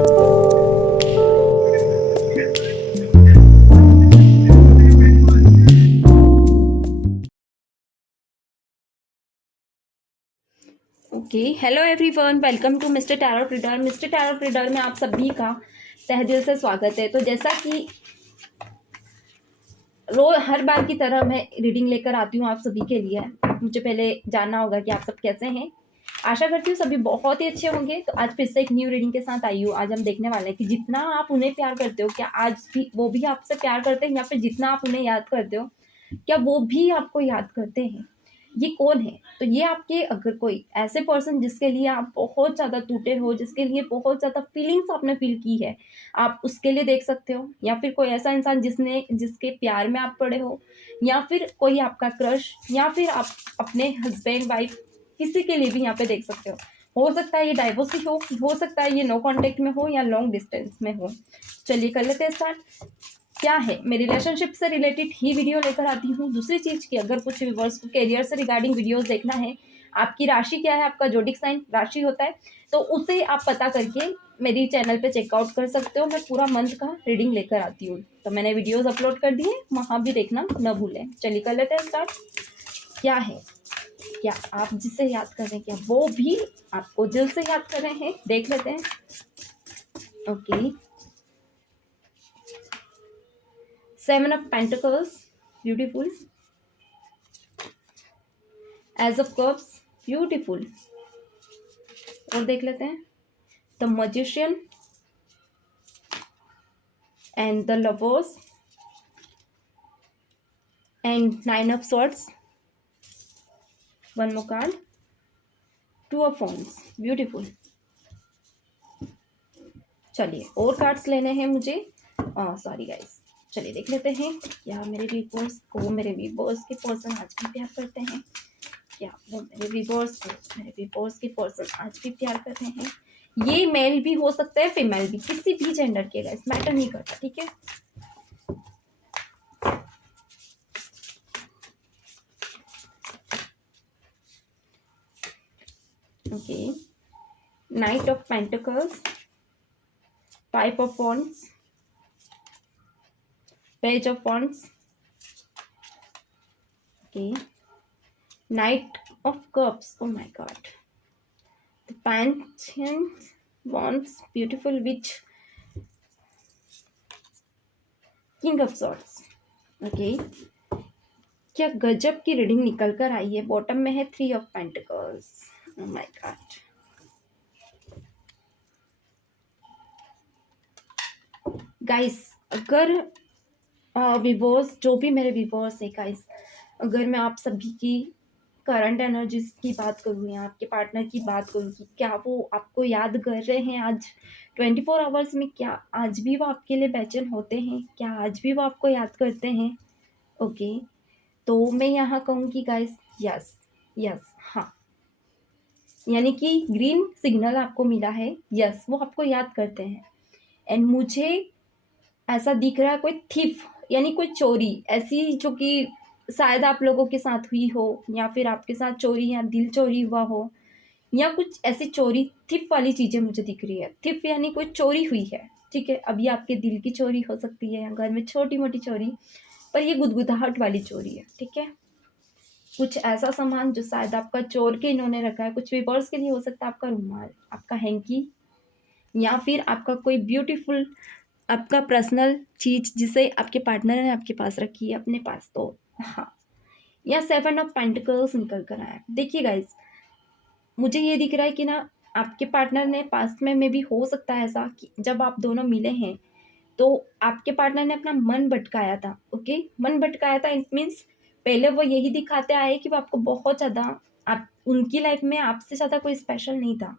Okay, hello everyone, welcome to mister tarot reader. Mister tarot reader में आप सभी का तहे दिल से स्वागत है। तो जैसा कि रोज हर बार की तरह मैं रीडिंग लेकर आती हूँ आप सभी के लिए। मुझे पहले जानना होगा कि आप सब कैसे हैं। आशा करती हूँ सभी बहुत ही अच्छे होंगे। तो आज फिर से एक न्यू रीडिंग के साथ आई हूँ। आज हम देखने वाले हैं कि जितना आप उन्हें प्यार करते हो, क्या आज भी वो भी आपसे प्यार करते हैं, या फिर जितना आप उन्हें याद करते हो, क्या वो भी आपको याद करते हैं। ये कौन है? तो ये आपके अगर कोई ऐसे पर्सन जिसके लिए आप बहुत ज़्यादा टूटे हो, जिसके लिए बहुत ज़्यादा फीलिंग्स आपने फील की है, आप उसके लिए देख सकते हो। या फिर कोई ऐसा इंसान जिसके प्यार में आप पड़े हो, या फिर कोई आपका क्रश, या फिर आप अपने हस्बैंड वाइफ, किसी के लिए भी यहाँ पे देख सकते हो सकता है ये डाइवोर्स हो सकता है ये नो कांटेक्ट में हो, या लॉन्ग डिस्टेंस में हो। चलिए कर लेते हैं स्टार्ट। क्या है, मैं रिलेशनशिप से रिलेटेड ही वीडियो लेकर आती हूँ। दूसरी चीज़ की, अगर कुछ व्यूअर्स को करियर से रिगार्डिंग वीडियोस देखना है, आपकी राशि क्या है, आपका जोडिक साइन राशि होता है, तो उसे आप पता करके मेरी चैनल पे चेकआउट कर सकते हो। मैं पूरा मंथ का रीडिंग लेकर आती हूँ, तो मैंने वीडियोस अपलोड कर दिए, वहाँ भी देखना न भूलें। चलिए कर लेते हैं स्टार्ट। क्या है, क्या आप जिसे याद कर रहे हैं, क्या वो भी आपको दिल से याद कर रहे हैं, देख लेते हैं। Okay, 7 of Pentacles, beautiful. Ace of cups, beautiful. और देख लेते हैं the magician and the lovers and 9 of swords. One more card, 2 of wands, beautiful. चलिए और कार्ड्स लेने हैं मुझे, सॉरी गाइस। चलिए देख लेते हैं क्या मेरे व्यूअर्स को, मेरे व्यूअर्स के पर्सन आज भी प्यार करते हैं। क्या वो मेरे व्यूअर्स के पर्सन आज भी प्यार कर रहे हैं। ये मेल भी हो सकता है, फीमेल भी, किसी भी जेंडर के गाइस, मैटर नहीं करता, ठीक है। Okay, night of pentacles, 5 of wands, page of wands, okay, knight of cups, oh my god, the pantheon wands, beautiful witch, king of swords, okay। क्या गजब की रीडिंग निकल कर आई है। बॉटम में है 3 of pentacles, oh my god। Guys, अगर विवोर्स, जो भी मेरे विवोर्स है गाइस, अगर मैं आप सभी की करंट एनर्जीज की बात करूँ, या आपके पार्टनर की बात करूँ कि क्या वो आपको याद कर रहे हैं आज 24 आवर्स में, क्या आज भी वो आपके लिए बेचैन होते हैं, क्या आज भी वो आपको याद करते हैं। ओके, तो मैं यहाँ कहूँगी गाइस, यस यस, हाँ, यानी कि ग्रीन सिग्नल आपको मिला है। यस, वो आपको याद करते हैं। एंड मुझे ऐसा दिख रहा है कोई थीफ, यानी कोई चोरी ऐसी जो कि शायद आप लोगों के साथ हुई हो, या फिर आपके साथ चोरी या दिल चोरी हुआ हो, या कुछ ऐसी चोरी थिफ वाली चीज़ें मुझे दिख रही है। थिफ यानी कोई चोरी हुई है, ठीक है। अभी आपके दिल की चोरी हो सकती है, या घर में छोटी मोटी चोरी, पर ये गुदगुदाहट वाली चोरी है, ठीक है। कुछ ऐसा सामान जो शायद आपका चोर के इन्होंने रखा है। कुछ पेपर्स के लिए हो सकता है आपका रुमाल, आपका हैंकी, या फिर आपका कोई ब्यूटीफुल आपका पर्सनल चीज जिसे आपके पार्टनर ने आपके पास रखी है अपने पास, तो हाँ। या 7 ऑफ पेंटिकल्स निकल कर आया। देखिए गाइज, मुझे ये दिख रहा है कि ना आपके पार्टनर ने पास्ट में भी हो सकता है ऐसा कि जब आप दोनों मिले हैं तो आपके पार्टनर ने अपना मन भटकाया था। ओके, मन भटकाया था, इट मीन्स पहले वो यही दिखाते आए कि वो आपको बहुत ज़्यादा, आप उनकी लाइफ में आपसे ज़्यादा कोई स्पेशल नहीं था,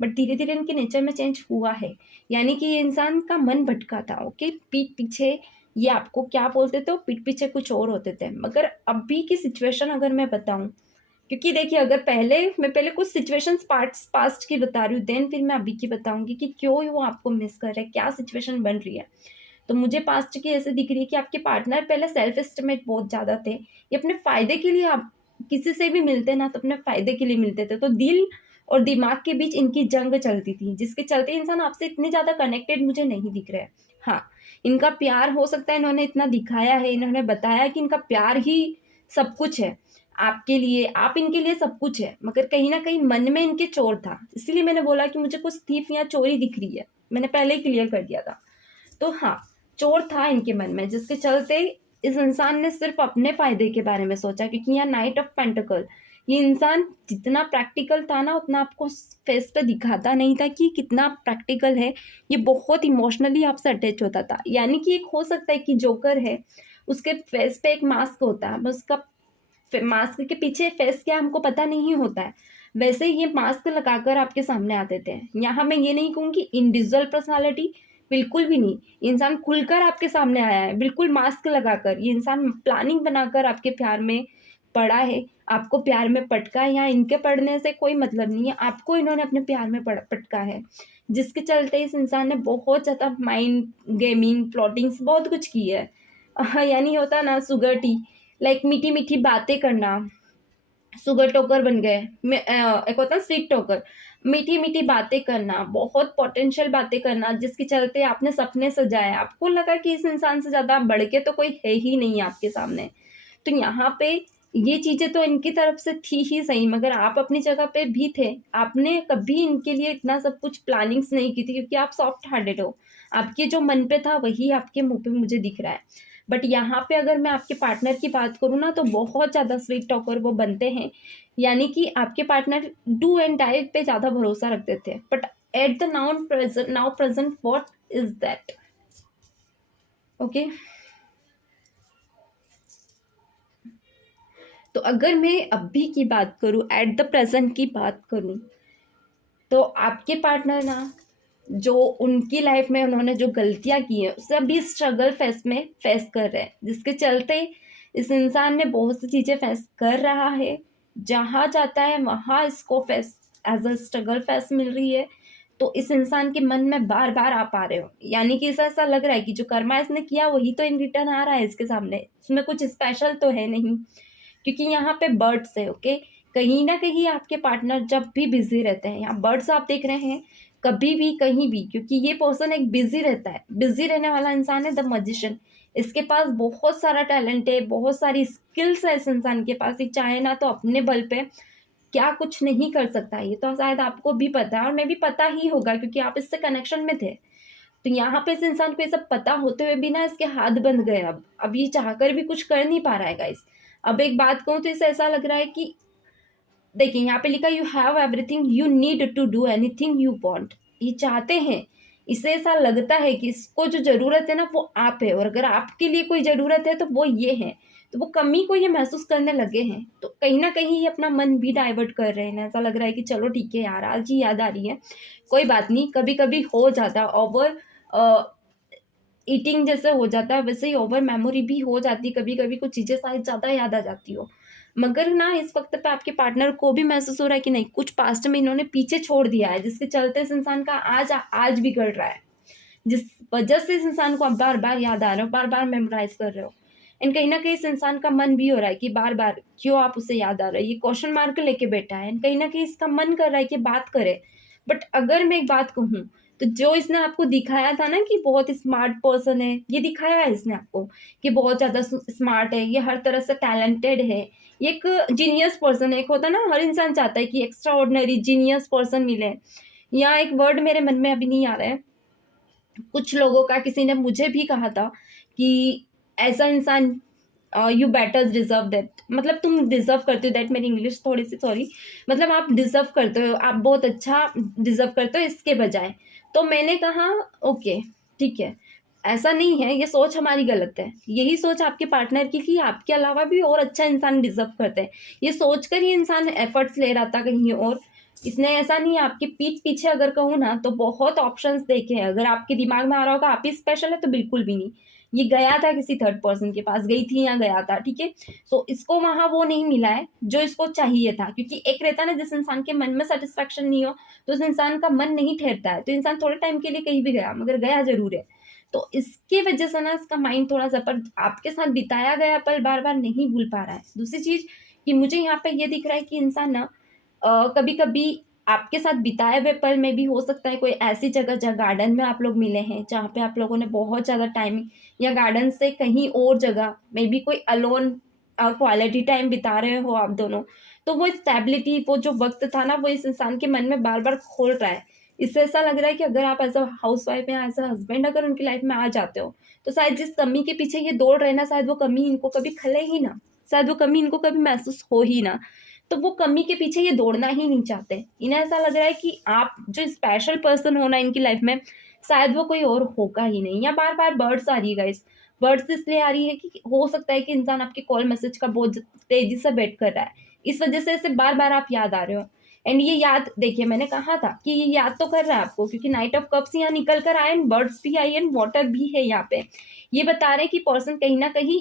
बट धीरे धीरे इनके नेचर में चेंज हुआ है। यानी कि ये इंसान का मन भटका था। ओके, पीठ पीछे ये आपको क्या बोलते थे, पीठ पीछे कुछ और होते थे। मगर अभी की सिचुएशन अगर मैं बताऊं, क्योंकि देखिए अगर मैं पहले कुछ सिचुएशंस पास्ट की बता रही हूँ, देन फिर मैं अभी की बताऊंगी कि क्यों वो आपको मिस कर रहा है, क्या सिचुएशन बन रही है। तो मुझे पास्ट की ऐसे दिख रही है कि आपके पार्टनर पहले सेल्फ एस्टिमेट बहुत ज़्यादा थे। ये अपने फ़ायदे के लिए, आप किसी से भी मिलते ना तो अपने फ़ायदे के लिए मिलते थे। तो दिल और दिमाग के बीच इनकी जंग चलती थी, जिसके चलते इंसान आपसे इतने ज़्यादा कनेक्टेड मुझे नहीं दिख रहे हैं। हाँ, इनका प्यार हो सकता है, इन्होंने इतना दिखाया है, इन्होंने बताया कि इनका प्यार ही सब कुछ है आपके लिए, आप इनके लिए सब कुछ है, मगर कहीं न कहीं मन में इनके चोर था। इसीलिए मैंने बोला कि मुझे कुछ थीफ या चोरी दिख रही है। मैंने पहले ही क्लियर कर दिया था। तो हाँ, चोर था इनके मन में, जिसके चलते इस इंसान ने सिर्फ अपने फायदे के बारे में सोचा, क्योंकि यहाँ नाइट ऑफ पेंटिकल, ये इंसान जितना प्रैक्टिकल था ना उतना आपको फेस पे दिखाता नहीं था कि कितना प्रैक्टिकल है। ये बहुत इमोशनली आपसे अटैच होता था। यानी कि एक हो सकता है कि जोकर है, उसके फेस पे एक मास्क होता है, बस उसका मास्क के पीछे फेस क्या हमको पता नहीं होता है। वैसे ही ये मास्क लगाकर आपके सामने आते थे। यहाँ मैं ये नहीं कहूँगी इंडिविजुअल पर्सनालिटी, बिल्कुल भी नहीं। इंसान खुलकर आपके सामने आया है, बिल्कुल मास्क लगाकर। ये इंसान प्लानिंग बनाकर आपके प्यार में पड़ा है, आपको प्यार में पटका है। यहाँ इनके पढ़ने से कोई मतलब नहीं है, आपको इन्होंने अपने प्यार में पटका है, जिसके चलते इस इंसान ने बहुत ज़्यादा माइंड गेमिंग प्लॉटिंग्स बहुत कुछ की है। यानी होता ना सुगर टी, लाइक मीठी मीठी बातें करना, शुगर टोकर बन गए। एक होता है स्वीट टोकर, मीठी मीठी बातें करना, बहुत पोटेंशियल बातें करना, जिसके चलते आपने सपने सजाए, आपको लगा कि इस इंसान से ज़्यादा बढ़ के तो कोई है ही नहीं आपके सामने। तो यहाँ पे ये चीज़ें तो इनकी तरफ से थी ही सही, मगर आप अपनी जगह पे भी थे। आपने कभी इनके लिए इतना सब कुछ प्लानिंग्स नहीं की थी, क्योंकि आप सॉफ्ट हार्टेड हो। आपके जो मन पे था वही आपके मुंह पे मुझे दिख रहा है। बट यहाँ पे अगर मैं आपके पार्टनर की बात करूँ ना, तो बहुत ज़्यादा स्वीट टॉकर वो बनते हैं। यानी कि आपके पार्टनर डू एंड डाई पे ज़्यादा भरोसा रखते थे, but at the now present what is that? Okay, तो अगर मैं अभी की बात करूँ, एट द प्रेजेंट की बात करूँ, तो आपके पार्टनर ना, जो उनकी लाइफ में उन्होंने जो गलतियां की हैं उसे अभी स्ट्रगल फेस कर रहे हैं, जिसके चलते इस इंसान ने बहुत सी चीज़ें फेस कर रहा है। जहाँ जाता है वहाँ इसको face as a struggle face मिल रही है। तो इस इंसान के मन में बार बार आप आ रहे हो, यानी कि इसे ऐसा लग रहा है कि जो कर्मा इसने किया वही तो इन रिटर्न आ रहा है इसके सामने, इसमें कुछ स्पेशल तो है नहीं। क्योंकि यहाँ पे बर्ड्स है, ओके। कहीं ना कहीं आपके पार्टनर जब भी बिजी रहते हैं, यहाँ बर्ड्स आप देख रहे हैं, कभी भी कहीं भी, क्योंकि ये पर्सन एक बिजी रहता है, बिजी रहने वाला इंसान है द मजिशियन। इसके पास बहुत सारा टैलेंट है, बहुत सारी स्किल्स है इस इंसान के पास। ये चाहे ना तो अपने बल पे क्या कुछ नहीं कर सकता, ये तो शायद आपको भी पता है और मैं भी पता ही होगा, क्योंकि आप इससे कनेक्शन में थे। तो यहाँ पे इस इंसान को ये सब पता होते हुए भी ना इसके हाथ बंध गए। अब ये चाहकर भी कुछ कर नहीं पा रहा है गाइस। अब एक बात कहूँ तो इसे ऐसा लग रहा है कि देखिए यहाँ पे लिखा, you have everything you need to do anything you want. ये चाहते हैं, इसे ऐसा लगता है कि इसको जो जरूरत है ना वो आप है, और अगर आपके लिए कोई जरूरत है तो वो ये है। तो वो कमी को ये महसूस करने लगे हैं, तो कहीं ना कहीं ये अपना मन भी डाइवर्ट कर रहे हैं। ऐसा लग रहा है कि चलो ठीक है यार, आज ही याद आ रही है, कोई बात नहीं। कभी कभी हो जाता ओवर ईटिंग जैसे हो जाता है, वैसे ही ओवर मेमोरी भी हो जाती है। कभी कभी कुछ चीजें शायद ज्यादा याद आ जाती हो, मगर ना इस वक्त पे आपके पार्टनर को भी महसूस हो रहा है कि नहीं, कुछ पास्ट में इन्होंने पीछे छोड़ दिया है, जिसके चलते इस इंसान का आज बिगड़ रहा है, जिस वजह से इस इंसान को आप बार बार याद आ रहे हो, बार बार मेमोराइज कर रहे हो। एंड कहीं ना कहीं इस इंसान का मन भी हो रहा है कि बार बार क्यों आप उसे याद आ रहे हो, ये क्वेश्चन मार्क लेके बैठा है। एंड कहीं ना कहीं इसका मन कर रहा है कि बात करे। बट अगर मैं एक बात कहूँ, तो जो इसने आपको दिखाया था ना कि बहुत स्मार्ट पर्सन है, ये दिखाया है इसने आपको कि बहुत ज्यादा स्मार्ट है, ये हर तरह से टैलेंटेड है, ये एक जीनियस पर्सन है। एक होता ना, हर इंसान चाहता है कि एक्स्ट्रा ऑर्डिनरी जीनियस पर्सन मिले। यहाँ एक वर्ड मेरे मन में अभी नहीं आ रहा है, कुछ लोगों का, किसी ने मुझे भी कहा था कि ऐसा इंसान, यू बेटर डिजर्व दैट, मतलब तुम डिजर्व करते हो दैट। मेरी इंग्लिश थोड़ी सी सॉरी, मतलब आप डिजर्व करते हो, आप बहुत अच्छा डिजर्व करते हो इसके बजाय। तो मैंने कहा ओके ठीक है, ऐसा नहीं है, ये सोच हमारी गलत है। यही सोच आपके पार्टनर की कि आपके अलावा भी और अच्छा इंसान डिजर्व करते हैं, ये सोचकर ही इंसान एफर्ट्स ले रहा था कहीं और। इसने ऐसा नहीं है, आपके पीठ पीछे अगर कहूँ ना तो बहुत ऑप्शंस देखे हैं। अगर आपके दिमाग में आ रहा होगा आप ही स्पेशल है, तो बिल्कुल भी नहीं। ये गया था किसी थर्ड पर्सन के पास, गई थी या गया था, ठीक है। सो इसको वहां वो नहीं मिला है जो इसको चाहिए था, क्योंकि एक रहता है ना, जिस इंसान के मन में सेटिस्फेक्शन नहीं हो तो उस इंसान का मन नहीं ठहरता है। तो इंसान थोड़े टाइम के लिए कहीं भी गया, मगर गया जरूर है। तो इसकी वजह से ना इसका माइंड थोड़ा सा, पर आपके साथ बिताया गया पल बार बार नहीं भूल पा रहा है। दूसरी चीज कि मुझे यहाँ पे ये दिख रहा है कि इंसान ना कभी कभी आपके साथ बिताए हुए पल में भी हो सकता है कोई ऐसी जगह जहाँ गार्डन में आप लोग मिले हैं, जहाँ पे आप लोगों ने बहुत ज़्यादा टाइम, या गार्डन से कहीं और जगह मे बी कोई अलोन क्वालिटी टाइम बिता रहे हो आप दोनों। तो वो स्टेबिलिटी, वो जो वक्त था ना, वो इस इंसान के मन में बार बार खोल रहा है। इससे ऐसा लग रहा है कि अगर आप एज अ हाउस वाइफ या एज अ हस्बैंड अगर उनकी लाइफ में आ जाते हो, तो शायद जिस कमी के पीछे ये दौड़ रहे ना, शायद वो कमी इनको कभी खले ही ना, शायद वो कमी इनको कभी महसूस हो ही ना। तो वो कमी के पीछे ये दौड़ना ही नहीं चाहते। इन्हें ऐसा लग रहा है कि आप जो स्पेशल पर्सन होना इनकी लाइफ में, शायद वो कोई और होगा ही नहीं। या बार बार बर्ड्स आ रही है गाइस, बर्ड्स इसलिए आ रही है कि हो सकता है कि इंसान आपके कॉल मैसेज का बहुत तेजी से वेट कर रहा है, इस वजह से इसे बार बार आप याद आ रहे हो। एंड ये याद, देखिए मैंने कहा था कि ये याद तो कर रहा है आपको, क्योंकि नाइट ऑफ कप्स यहाँ निकल कर आए, बर्ड्स भी आई एंड वाटर भी है यहाँ पे। ये बता रहे हैं कि पर्सन कहीं ना कहीं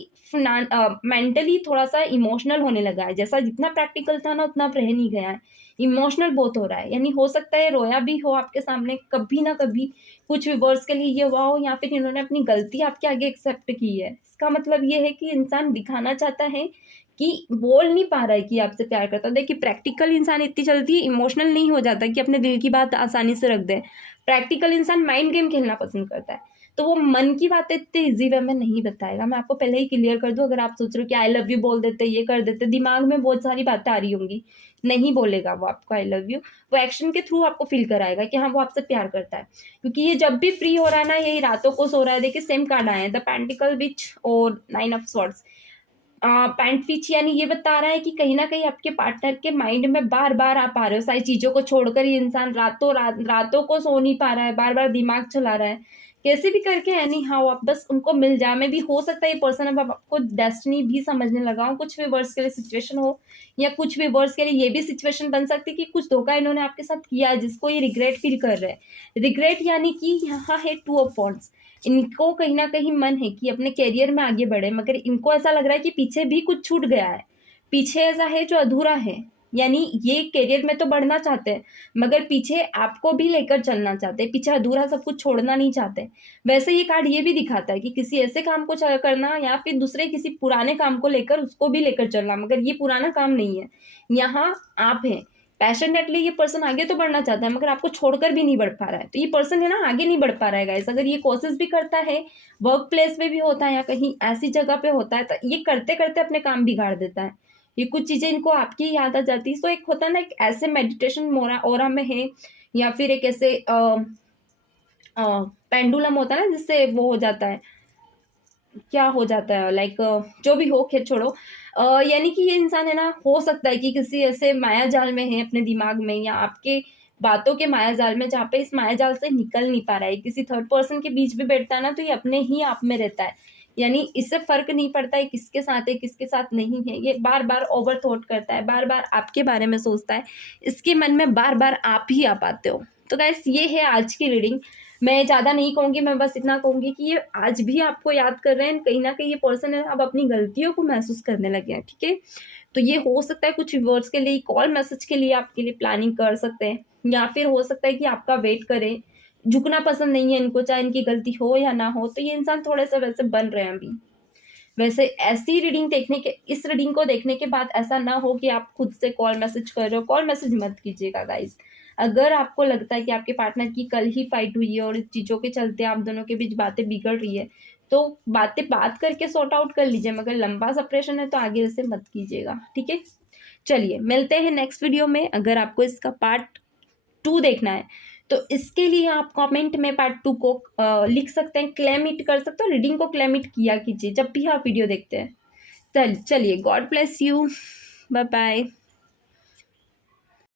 मेंटली थोड़ा सा इमोशनल होने लगा है। जैसा जितना प्रैक्टिकल था ना, उतना अब रह नहीं गया है, इमोशनल बहुत हो रहा है। यानी हो सकता है रोया भी हो आपके सामने कभी ना कभी, कुछ विवर्स के लिए ये हुआ हो, या फिर इन्होंने अपनी गलती आपके आगे एक्सेप्ट की है। इसका मतलब ये है कि इंसान दिखाना चाहता है कि बोल नहीं पा रहा है कि आपसे प्यार करता है। देखिए प्रैक्टिकल इंसान इतनी जल्दी इमोशनल नहीं हो जाता कि अपने दिल की बात आसानी से रख दे। प्रैक्टिकल इंसान माइंड गेम खेलना पसंद करता है, तो वो मन की बातें इतने इजी वे में नहीं बताएगा। मैं आपको पहले ही क्लियर कर दूं, अगर आप सोच रहे हो कि आई लव यू बोल देते, ये कर देते, दिमाग में बहुत सारी बातें आ रही होंगी, नहीं बोलेगा वो आपको आई लव यू। वो एक्शन के थ्रू आपको फील कराएगा कि हाँ वो आपसे प्यार करता है, क्योंकि ये जब भी फ्री हो रहा है ना, यही रातों को सो रहा है। देखिए सेम कार्ड आए हैं, द पेंटिकल विच और 9 ऑफ स्वॉर्ड्स। पैंट फिच यानी ये बता रहा है कि कहीं ना कहीं आपके पार्टनर के माइंड में बार बार आप आ रहे हो। सारी चीजों को छोड़कर ये इंसान रातों को सो नहीं पा रहा है, बार बार दिमाग चला रहा है, कैसे भी करके। एनी हाउ आप बस उनको मिल जा में भी हो सकता है ये पर्सन अब आपको डेस्टिनी भी समझने लगा हो। कुछ भी वर्ड्स के लिए सिचुएशन हो, या कुछ भी वर्ड्स के लिए ये भी सिचुएशन बन सकती है कि कुछ धोखा इन्होंने आपके साथ किया है, जिसको ये रिग्रेट फील कर रहे हैं। रिग्रेट यानी कि यहाँ है 2 ऑफ वॉन्ड्स। इनको कहीं ना कहीं मन है कि अपने करियर में आगे बढ़े, मगर इनको ऐसा लग रहा है कि पीछे भी कुछ छूट गया है, पीछे ऐसा है जो अधूरा है। यानी ये करियर में तो बढ़ना चाहते हैं, मगर पीछे आपको भी लेकर चलना चाहते हैं, पीछे अधूरा सब कुछ छोड़ना नहीं चाहते। वैसे ये कार्ड ये भी दिखाता है कि किसी ऐसे काम को करना, या फिर दूसरे किसी पुराने काम को लेकर उसको भी लेकर चलना, मगर ये पुराना काम नहीं है। यहाँ आप हैं पैशनेटली, ये पर्सन आगे तो बढ़ना चाहता है, मगर आपको छोड़कर भी नहीं बढ़ पा रहा है। तो ये पर्सन है ना, आगे नहीं बढ़ पा रहा है गाइस। अगर ये कोशिश भी करता है, वर्क प्लेस में भी होता है या कहीं ऐसी जगह पे होता है, तो ये करते करते अपने काम बिगाड़ देता है। ये कुछ चीजें इनको आपकी याद आ जाती है। तो एक होता है ना, एक ऐसे मेडिटेशन मोरा ओरा में है, या फिर एक ऐसे पेंडुलम होता है ना, जिससे वो हो जाता है, क्या हो जाता है, लाइक जो भी हो, खैर छोड़ो। यानी कि ये इंसान है ना, हो सकता है कि किसी ऐसे माया जाल में है अपने दिमाग में, या आपके बातों के माया जाल में, जहाँ पे इस माया जाल से निकल नहीं पा रहा है। किसी थर्ड पर्सन के बीच में बैठता है ना, तो ये अपने ही आप में रहता है। यानी इससे फर्क नहीं पड़ता है किसके साथ है किसके साथ नहीं है। ये बार बार ओवर थॉट करता है, बार बार आपके बारे में सोचता है, इसके मन में बार बार आप ही आ पाते हो। तो गाइस ये है आज की रीडिंग। मैं ज़्यादा नहीं कहूँगी, मैं बस इतना कहूँगी कि ये आज भी आपको याद कर रहे हैं। कहीं ना कहीं ये पर्सन है अब अपनी गलतियों को महसूस करने लगे हैं, ठीक है। तो ये हो सकता है कुछ व्यूअर्स के लिए कॉल मैसेज के लिए आपके लिए प्लानिंग कर सकते हैं, या फिर हो सकता है कि आपका वेट करें। झुकना पसंद नहीं है इनको, चाहे इनकी गलती हो या ना हो। तो ये इंसान थोड़े से वैसे बन रहे हैं अभी। वैसे ऐसी रीडिंग देखने के, इस रीडिंग को देखने के बाद ऐसा ना हो कि आप खुद से कॉल मैसेज कर रहे हो। कॉल मैसेज मत कीजिएगा गाइस। अगर आपको लगता है कि आपके पार्टनर की कल ही फाइट हुई है और इस चीज़ों के चलते आप दोनों के बीच बातें बिगड़ रही है, तो बात करके सॉर्ट आउट कर लीजिए, मगर लंबा सेपरेशन है तो आगे से मत कीजिएगा, ठीक है। चलिए मिलते हैं नेक्स्ट वीडियो में। अगर आपको इसका पार्ट 2 देखना है, तो इसके लिए आप कमेंट में पार्ट 2 को लिख सकते हैं, क्लेम इट कर सकते हो। रीडिंग को क्लेम इट किया कीजिए जब भी आप वीडियो देखते हैं। चलिए, God bless you, bye bye.